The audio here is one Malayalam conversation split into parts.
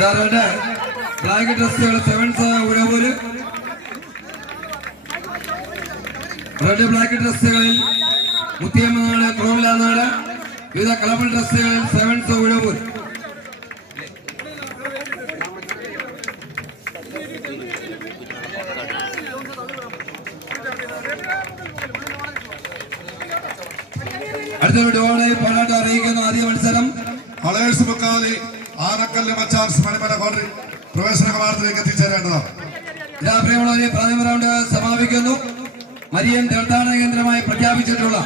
ബ്ലാക്ക് ഡ്രസ്സുകൾ സെവൻസ് ഉഴവൂര്. റെഡ് ബ്ലാക്ക് ഡ്രസ്സുകളിൽ മുത്തിയമ്മനാട് ക്രോവിലാനാട്. വിവിധ കളർഫുൾ ഡ്രസ്സുകളിൽ സെവൻസ് ഉഴവൂർ. അടുത്തൊരു ഡോളെ പോരാട്ടം അറിയിക്കുന്ന ആദ്യ മത്സരം കളേഴ്സ് മുക്കാവലി ആനക്കല്ല് മച്ചാർസ് മണിമല കോട്ടറി പ്രവേശന കവാടത്തിലേക്ക് എത്തിച്ചേരേണ്ടതാണ്. പ്രിയമുള്ളവരെ, പ്രാഥമിക റൗണ്ട് സമാപിക്കുന്നു. മരിയൻ തീർത്ഥാടന കേന്ദ്രമായി പ്രഖ്യാപിച്ചിട്ടുള്ള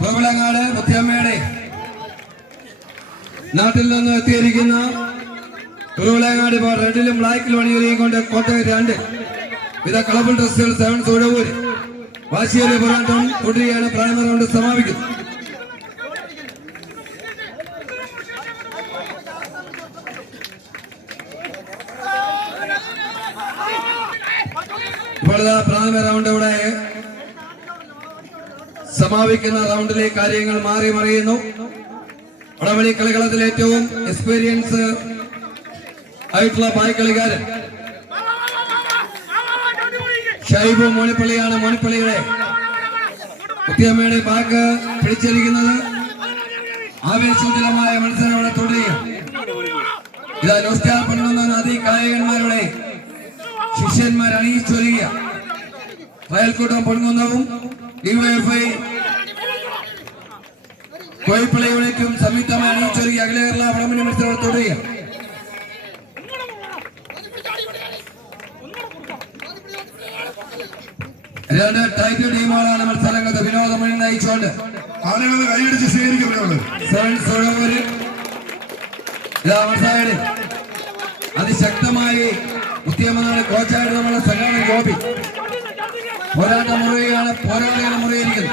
കോവിലങ്ങാട് മുത്തിയമ്മയുടെ നാട്ടിൽ നിന്ന് എത്തിയിരിക്കുന്ന കുറുവിലങ്ങാട് ഇപ്പോൾ റെഡിലും ബ്ലാക്കിലും അണിയൊരുങ്ങി കൊണ്ട് കോട്ടയം 2 വിവിധ കളർഫുൾ ഡ്രസ്സുകൾ സെവൻസ് ഉഴവൂര്. വാശിയേറിയ പോരാട്ടം തുടരുകയാണ്. പ്രാഥമിക റൗണ്ട് സമാപിക്കുന്നു. ഇപ്പോൾ പ്രാഥമിക റൗണ്ട് ഇവിടെ സമാപിക്കുന്ന റൗണ്ടിലെ കാര്യങ്ങൾ മാറി മറിയുന്നു. വടംവലി കളികളത്തിൽ ഏറ്റവും എക്സ്പീരിയൻസ് ആയിട്ടുള്ള പായ്ക്കളിക്കാരൻ ഷൈബു മോണിപ്പള്ളിയാണ്. മോണിപ്പള്ളിയുടെ മുത്തിയമ്മയുടെ ബാഗ് പിടിച്ചിരിക്കുന്നത്. ആവേശോജ്വലമായ മത്സരം ഇവിടെ തുടരുകയാണ്. ഇതാ നോസ്റ്റാർ പണിയുന്ന നദീ കായികന്മാരുടെ ശിഷ്യന്മാർ അണിയിച്ചൊരുങ്ങിയ വയൽക്കൂട്ടം പൊൻകുന്നവും ഡിവൈഎഫ്ഐ കോയിപ്പള്ളി യൂണിറ്റും സംയുക്തമായി അണിയിച്ചൊരുങ്ങിയ അഖില കേരള വടംവലി മത്സരം തുടരുകയാണ്. രണ്ട് ടൈറ്റിൽ ടീമുകളാണ് മത്സരങ്ങൾക്ക് വിനോദമണി നയിച്ചുകൊണ്ട് കൈയടിച്ച് സ്വീകരിക്കപ്പെടുന്നത്. അതിശക്തമായി മുത്തിയമ്മനാട് കോച്ചായിട്ട് നമ്മുടെ സംഘാടന ഗോപി പോരാട്ടം മുറിയുകയാണ്. പോരാളികൾ മുറിയിരിക്കുന്നു.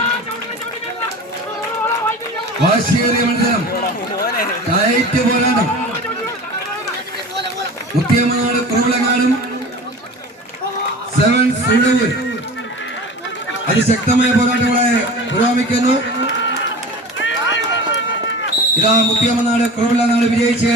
വാശിയേറിയ മത്സരം, ടൈറ്റ് പോരാട്ടം. മുത്തിയമ്മനാട് കുറുവിലങ്ങാടും സെവൻസ് ഉഴവൂർ അതിശക്തമായ പോരാട്ടങ്ങളെ പുരോഗമിക്കുന്നു. ഇതാ മുത്തിയമ്മനാട് കുറുവിലങ്ങാട് വിജയിച്ച്